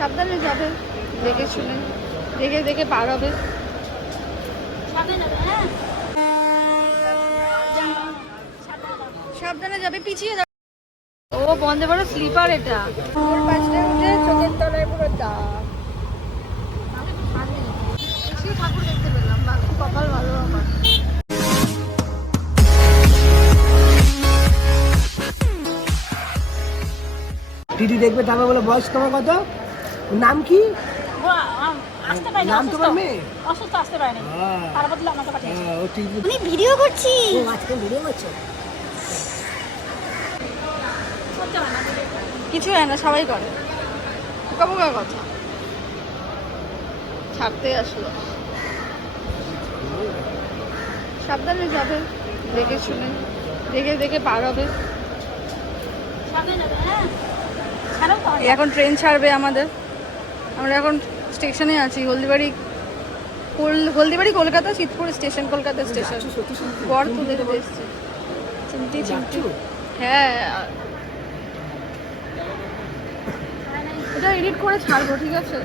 সাবধানে যাবে, দেখে শুনে দেখে দেখে পার হবে। সাবধানে যাবে, পিছিয়ে যাবে। ও বন্ধে বড় স্লিপার, এটা ভোর 5টায় উঠে চোখের তলায় পুরো দাগ। ঠাকুর দেখতে পেলাম, কপাল ভালো আমার। দিদি দেখবে তারপর বলে বয়স তোমার কত, নাম কি? নাম তোমার মেয়ে অসুস্থ, আসতে পারেনি। তার বদলে আমাকে পাঠিয়েছে। আমি ভিডিও করছি। ও আজকে ভিডিও করছো? কিছু হয় না, সবাই করে। পোকা পোকা কথা ছাড়তে আসলো। সাবধানে যাবে, দেখে শুনে দেখে দেখে পার হবে। এখন ট্রেন ছাড়বে আমাদের। আমরা এখন স্টেশনে আছি, হলদিবাড়ি কলকাতা, শীতপুর স্টেশন, কলকাতা স্টেশন। বর তুলে দিতে এসছে, চিমটি চিমটি। হ্যাঁ, এটা এডিট করে ছাড়বো, ঠিক আছে?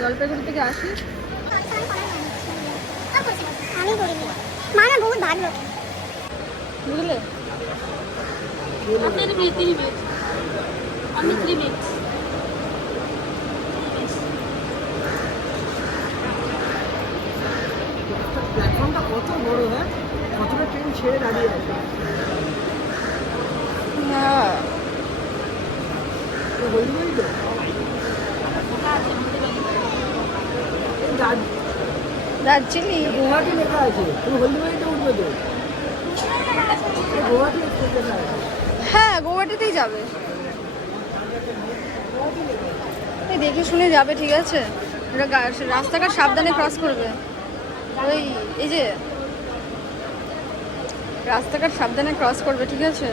জলপাইগুড়ি থেকে আসি। আমি করিনি, মা না বহুত ভালো। বুঝলে? আপনি 3 মিনিট, আমি 3 মিনিট। প্ল্যাটফর্মটা কত বড়, হ্যাঁ? কতটা ট্রেন ছেড়ে দাঁড়িয়ে আছে। হ্যাঁ, হলদিবাড়ি তো দার্জিলিং। গুয়াহাটি লেখা আছে, তুমি হলদিবাড়িতে উঠবে তো। গুয়াহাটি এক্সপ্রেস লেখা আছে। হ্যাঁ, গৌহাটিতেই যাবে। এই দেখে শুনে যাবে, ঠিক আছে? রাস্তাঘাট সাবধানে ক্রস করবে। ওই এই যে রাস্তাঘাট সাবধানে ক্রস করবে, ঠিক আছে?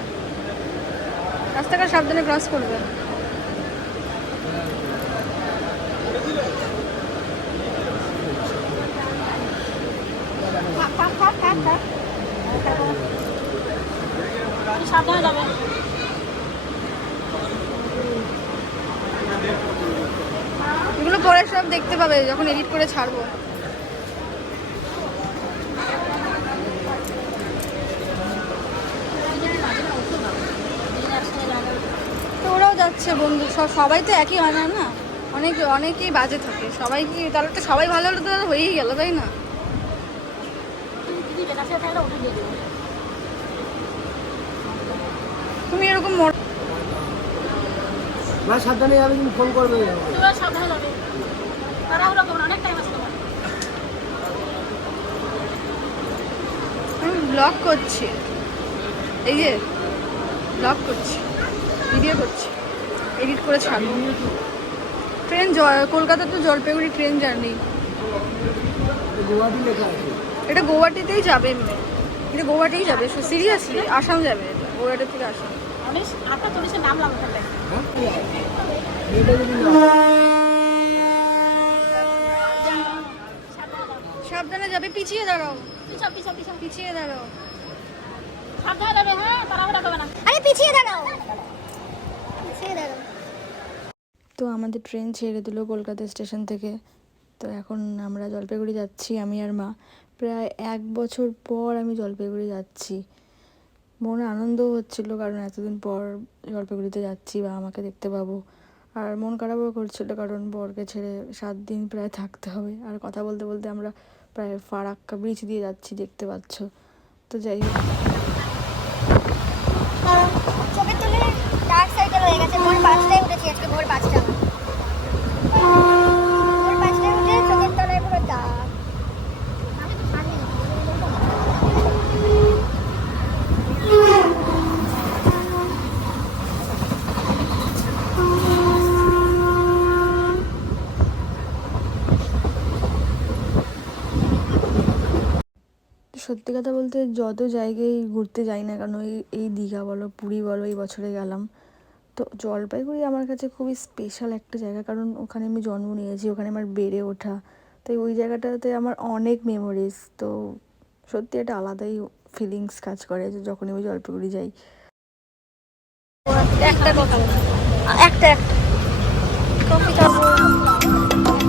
রাস্তাঘাট সাবধানে ক্রস করবে। সাবধানে যাবে। এগুলো পরে সব দেখতে পাবে যখন এডিট করে ছাড়বো। তো ওরাও যাচ্ছে বন্ধু, সবাই তো একই হয় না, না? অনেকেই বাজে থাকে। সবাই কি তাহলে তো সবাই ভালো হলে তো তাহলে হয়েই গেল, তাই না? তুমি এরকম সাবধানে যাবে, তুমি ফোন করবে। সাবধানে যাবে, তাড়াহুড়ো করো, অনেক টাইম আছে তোমার। আমি ব্লগ করছি, এই যে ব্লগ করছি, ভিডিও করছি, এডিট করে ছাড়বো। Train Kolkata to Jalpaiguri train journey. Guwahati লেখা আছে। এটা গৌহাটিতেই যাবে, এটা গৌহাটিই যাবে। সিরিয়াসলি আসাম যাবে, এটা গৌহাটি থেকে আসাম। আপনার পুলিশের নাম লাগবে। সাবধানে যাবে, পিছিয়ে দাঁড়াও, পিছিয়ে দাঁড়াও। সাবধানে যাবে, হ্যাঁ, তাড়াহুড়ো করবে না। আরে পিছিয়ে দাঁড়াও, পিছিয়ে দাঁড়াও। তো আমাদের ট্রেন ছেড়ে দিল কলকাতা স্টেশন থেকে। তো এখন আমরা জলপাইগুড়ি যাচ্ছি, আমি আর মা। প্রায় 1 বছর পর আমি জলপাইগুড়ি যাচ্ছি। মনে আনন্দ হচ্ছিল, কারণ এতদিন পর জলপাইগুড়িতে যাচ্ছি বা আমাকে দেখতে পাবো। আর মন খারাপও করছিল, কারণ বরকে ছেড়ে 7 দিন প্রায় থাকতে হবে। আর কথা বলতে বলতে আমরা প্রায় ফারাক্কা ব্রিজ দিয়ে যাচ্ছি, দেখতে পাচ্ছ। তো যাই হোক, চোখের তুলে ডার্ক সাইকেল হয়ে গেছে। ভোর 5টায় উঠেছি আজকে, ভোর 5টা। ভোর 5টায় উঠে চোখের তলায় পুরো দাগ। সত্যি কথা বলতে যত জায়গায় ঘুরতে যাই না কেন, এই দীঘা বলো, পুরী বলো, এই বছরে গেলাম। তো জলপাইগুড়ি আমার কাছে খুবই স্পেশাল একটা জায়গা, কারণ ওখানে আমি জন্ম নিয়েছি, ওখানে আমার বেড়ে ওঠা। তাই ওই জায়গাটাতে আমার অনেক মেমোরিজ। তো সত্যি একটা আলাদাই ফিলিংস কাজ করে যখনই আমি জলপাইগুড়ি যাই। একটা কথা, একটা কফি খাবো,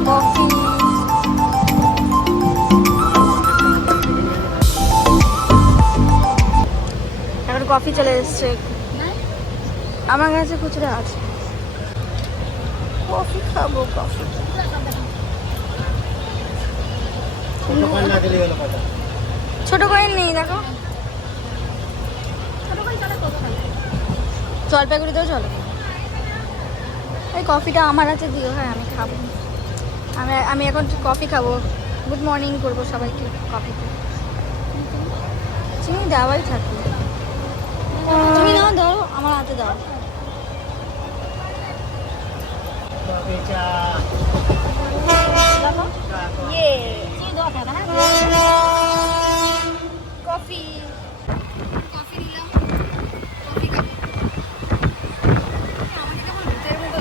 কফি। এখন কফি চলে এসছে, আমার কাছে খুচরা আছে। কফি খাবো, কফি। ছোট কয়েন নেই, দেখো। জলপাইগুড়িতেও চলো। এই কফিটা আমার কাছে দিও। হ্যাঁ, আমি খাবো। আমি এখন কফি খাবো, গুড মর্নিং করবো সবাইকে কফিতে। চিনি দেওয়াই থাকে, তুমি নাও, দাও আমার হাতে দাও। ইয়ে কফি, কফি নিলাম, কফি খাবো। আমাকে কেমন ভূতের মতো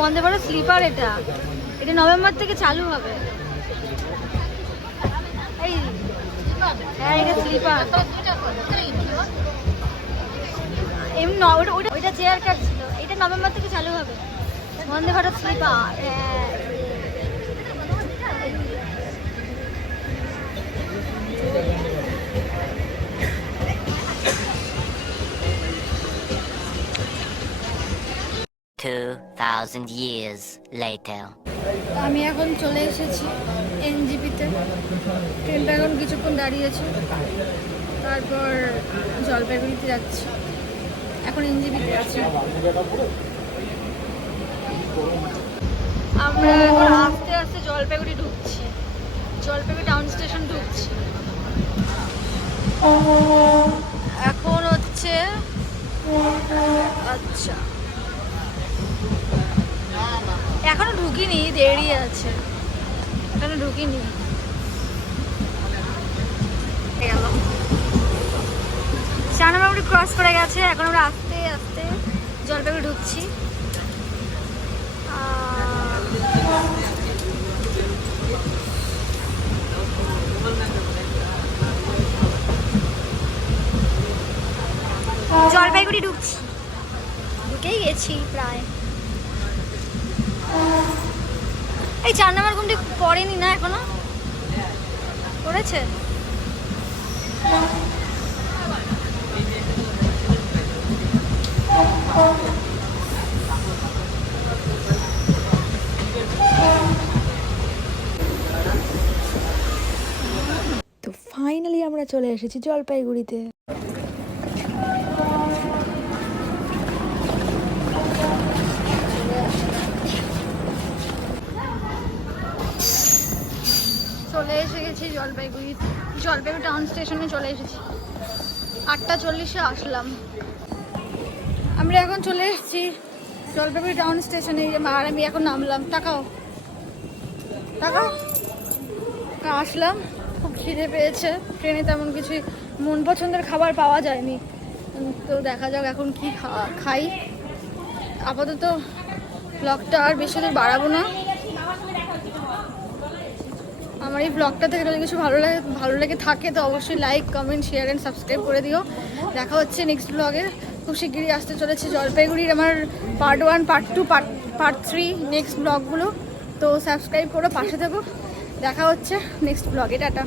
বন্দে ভারত স্লিপার। এটা নভেম্বর থেকে চালু হবে। এই হ্যাঁ, এটা স্লিপার। এমনি ওইটা চেয়ার কার ছিল, এটা নভেম্বর থেকে চালু হবে। বন্দে ভারত স্লিপার। হ্যাঁ, 2000 years later. আমি এখন চলে এসেছি এনজিপিতে। ট্রেনটা এখন কিছুক্ষণ দাঁড়িয়েছে, তারপর জলপাইগুড়িতে যাচ্ছি। এখন এনজিপিতে আছি। আমরা এখন আস্তে আস্তে জলপাইগুড়ি ঢুকছি, জলপাইগুড়ি টাউন স্টেশন ঢুকছি। এখন হচ্ছে আচ্ছা, এখনো ঢুকিনি, দেরি আছে, এখনো ঢুকিনি। শাহনামাগুড়ি ক্রস করে গেছে, এখন আমরা আস্তে আস্তে জলপাইগুড়ি ঢুকছি। জলপাইগুড়ি ঢুকছি, ঢুকেই গেছি প্রায়। এই 4 নম্বর ঘুমটি পড়েনি না এখনো? পড়েছে? তো ফাইনালি আমরা চলে এসেছি জলপাইগুড়িতে। চলে এসে গেছি জলপাইগুড়ি টাউন স্টেশনে চলে এসেছি। 8:40-এ আসলাম। আমরা এখন চলে এসেছি জলপাইগুড়ি টাউন স্টেশনে। আর আমি এখন নামলাম। তাকাও আসলাম, খুব খিদে পেয়েছে। ট্রেনে তেমন কিছু মন পছন্দের খাবার পাওয়া যায়নি, তো দেখা যাক এখন কি খাই। আপাতত ব্লগটা আর বেশি দূর বাড়াবো না। আমার এই ব্লগটা থেকে যদি কিছু ভালো লেগে থাকে তো অবশ্যই like, comment, share and subscribe করে দিও। দেখা হচ্ছে নেক্সট ব্লগে। খুব শিগগিরই আসতে চলেছে জলপাইগুড়ির আমার পার্ট 1, পার্ট 2, পার্ট 3 নেক্সট ব্লগগুলো। তো সাবস্ক্রাইব করো, পাশে থাকো। দেখা হচ্ছে নেক্সট ব্লগে। টাটা।